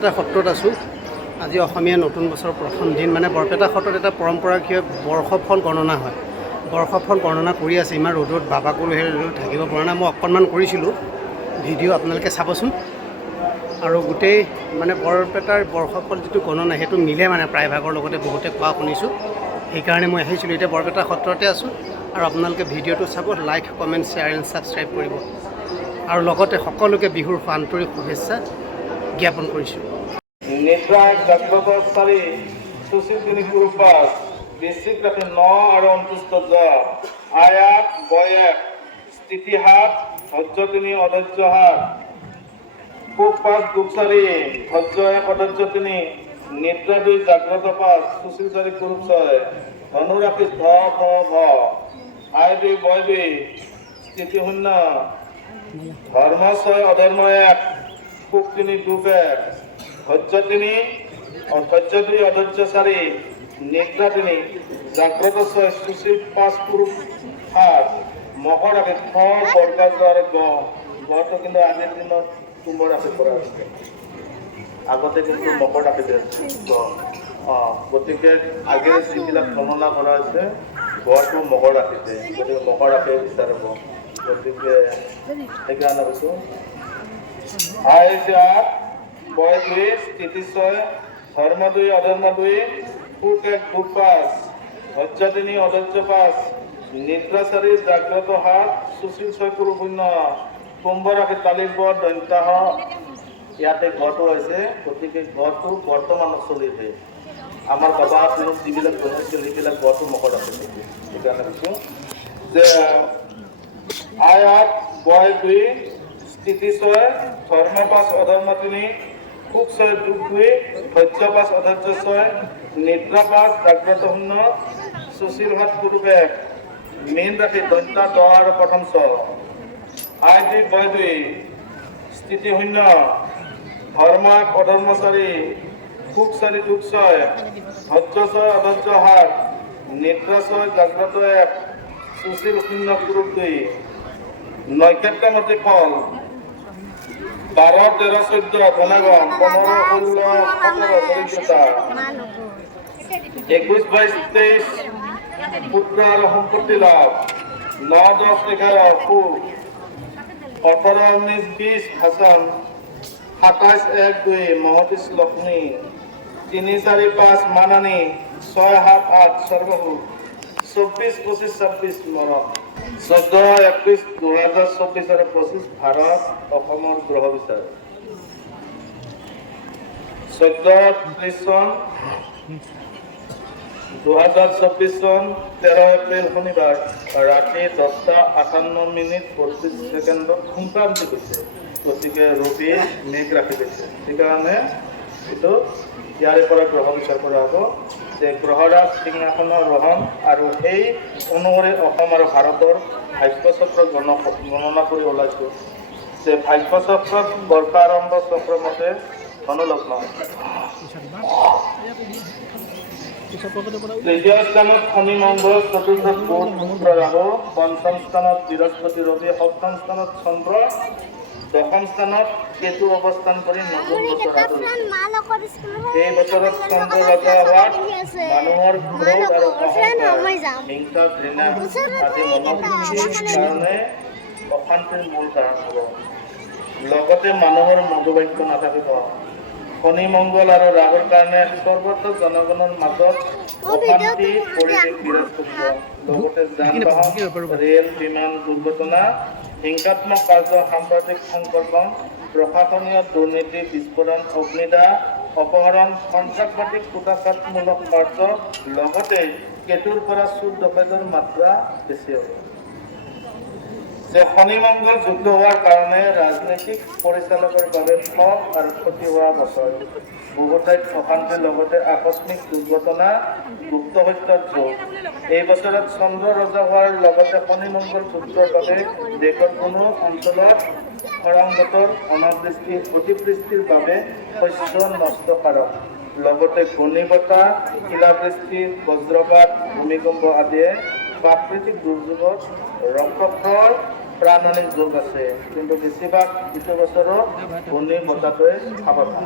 বৰপেটা সত্ৰত আছোঁ। আজি অসমীয়া নতুন বছৰৰ প্ৰথম দিন। মানে বৰপেটা সত্ৰত এটা পৰম্পৰাকীয় বৰ্ষফল গণনা হয়। বৰ্ষফল গণনা কৰি আছে। ইমান ৰ'দত বাবাকো সেই ৰ'দত থাকিব পৰা নাই। মই অকণমান কৰিছিলোঁ ভিডিঅ', আপোনালোকে চাবচোন। আৰু গোটেই মানে বৰপেটাৰ বৰ্ষফল যিটো গণনা সেইটো মিলে মানে প্ৰায়ভাগৰ লগতে বহুতে কোৱা শুনিছোঁ। সেইকাৰণে মই আহিছিলোঁ। এতিয়া বৰপেটা সত্ৰতে আছোঁ আৰু আপোনালোকে ভিডিঅ'টো চাব, like, comment, share and subscribe কৰিব। আৰু লগতে সকলোকে বিহুৰ আন্তৰিক শুভেচ্ছা জ্ঞাপন কৰিছোঁ। নিদ্রা জাগ্রত সারি সুশীল তিনি কুরুপাস বৃশ্চিক রাখে 9 আর 29 আয়াত বয়াক স্থিতিহাত ধৈর্য তিনি অধৈর্য হাত খুব পাস দুপসারি ধৈর্য এক অধৈর্য তিনি নিদ্রা 2 জাগ্রত পাস সুশীল সারি কুরুপসয় ধনুরাখি ধ ধ ভ আয় 2 বয় 2 স্থিতি শূন্য ধর্মশয় অধর্ম এক খুব তিনি ডুব এক ধৈর্য তিনি অধৈর্য সারি নিদ্রা তিনি জাগ্রত সুশীল 5 পুরুষ হাত মকর আগে খ বর্গা জ্বর গটো কিন্তু আগের দিন কুম্ভ রাখি করা আছে আগতে কিন্তু মকর রাখি দিয়েছে গতিকে আগে যিবিলাক গণনা কৰা হৈছে গড়টো মকৰ ৰাখিছে, গতিকে মকৰ ৰাখি বিচাৰিব। গতিকে সেইকাৰণে কৈছোঁ আই চাৰ বয় 2 স্থিতি 6 ধৰ্ম 2 অধৰ্ম 2 সুখ 1 দুখ 5 ধৈৰ্য 3 অধৈৰ্য 5 নিদ্ৰা 4 জাগ্ৰত 7 সুশীল 6 পুৰুষ 0 কুম্ভ ৰাশি তালিক বৰ দন্তাহ ইয়াতে গড়টো হৈছে। গতিকে গড়টো বৰ্তমানত চলি আছে। আমাৰ বাবা দিনত যিবিলাক বনাইছিল সেইবিলাক গড়টো মকত আছে। সেইকাৰণে কৈছোঁ যে আয়াত বয় 2 স্থিতি 6 ধৰ্ম 5 অধৰ্ম 3 সুখ 6 দুখ 2 ধৈৰ্য 5 অধৈৰ্য 6 নিদ্ৰা 5 জাগ্ৰত 0 সুশীল 7 পুৰুষ 1 মীন ৰাশি দন্তা 10 আৰু প্ৰথম ছ আই 2 বয় 2 স্থিতি 0 ধৰ্ম 1 অধৰ্ম 4 সুখ 4 দুখ 6 ধৈৰ্য 6 অধৈৰ্য 7 নিদ্ৰা 6 জাগ্ৰত 1 সুশীল 0 পুৰুষ 2 নৈকেত্য মতে ফল 12 13 14 ধনাগম 15 16 17 দৰিদ্ৰতা 21 22 23 পুত্ৰ আৰু সম্পত্তি লাভ 9 10 11 সুখ 18 19 20 ভাষণ 27 1 2 মহতীশ লক্ষ্মী 3 4 5 মানানী 6 7 8 সর্বভূত 24 25 26 মৰম 14 21 2024 আৰু 25 ভাৰত অসমৰ গ্ৰহ বিচাৰ 14 30 চন 2024 চন 13 এপ্ৰিল শনিবাৰ ৰাতি 10:58 32 ছেকেণ্ডত সংক্ৰান্তি হৈছে। গতিকে ৰবি মেঘ ৰাখি দিছে। সেইকাৰণে এইটো ইয়াৰে পৰা গ্ৰহ বিচাৰ কৰা হ'ব যে গ্ৰহৰাজ সিংহাসনৰ ৰোহণ আৰু সেই অনুসৰি অসম আৰু ভাৰতৰ ভাগ্যচক্ৰ গণনা কৰি ওলাইছোঁ যে ভাগ্যচক্ৰত বৰ্ষা আৰম্ভ চক্ৰ মতে ধনুলগ্ন। তৃতীয় স্থানত শনি মংগল, চতুৰ্থ বুধ শুক্ৰ ৰাহু, পঞ্চম স্থানত বৃহস্পতি ৰবি, সপ্তম স্থানত চন্দ্ৰ, দশম স্থানত কেতু অৱস্থান কৰি নতুন বছৰ আদৰিছে। এই বছৰত চন্দ্ৰ ৰজা হোৱাত মানুহৰ ক্ৰোধ আৰু অহংকাৰ, হিংসা, ঘৃণা আদি মনোবৃত্তিৰ কাৰণে অশান্তিৰ মূল কাৰণ হ'ব। লগতে মানুহৰ মধুবাক্য নাথাকিব। শনি মংগল আৰু ৰাহুৰ কাৰণে সৰ্বত্ৰ জনগণৰ মাজত অশান্তি পৰিৱেশ বিৰাজ কৰিব। লগতে যান বাহন, ৰেল, বিমান দুৰ্ঘটনা, হিংসাত্মক কাৰ্য, সাম্প্ৰদায়িক সংকল্পন, প্ৰশাসনীয় দুৰ্নীতি, বিস্ফোৰণ, অগ্নিদাহ, অপহৰণ, সন্ত্ৰাসবাদী কুটাঘাতমূলক কাৰ্য, লগতে কেতুৰ পৰা চুৰ ডকাইতৰ মাত্ৰা বেছি হ'ব। যে শনি মংগল যুক্ত হোৱাৰ কাৰণে ৰাজনৈতিক পৰিচালকৰ বাবে ঠগ আৰু ক্ষতি হোৱা বছৰ। বহু ঠাইত অশান্তিৰ লগতে আকস্মিক দুৰ্ঘটনা, গুপ্ত হত্যাৰ যোগ। এই বছৰত চন্দ্ৰ ৰজা হোৱাৰ লগতে শনি মংগল যুক্তৰ বাবে দেশৰ কোনো অঞ্চলত খৰাং বতৰ, অনাবৃষ্টি, অতিবৃষ্টিৰ বাবে শস্য নষ্টকাৰক। লগতে ঘূৰ্ণীবতাহ, শিলাবৃষ্টি, বজ্ৰপাত, ভূমিকম্প আদিয়ে প্ৰাকৃতিক দুৰ্যোগত ৰক্তক্ষয় প্ৰাণহানিৰ যোগ আছে, কিন্তু বেছিভাগ ইটো বছৰত ঘূৰ্ণী বতাহটোৱে সাৱধান।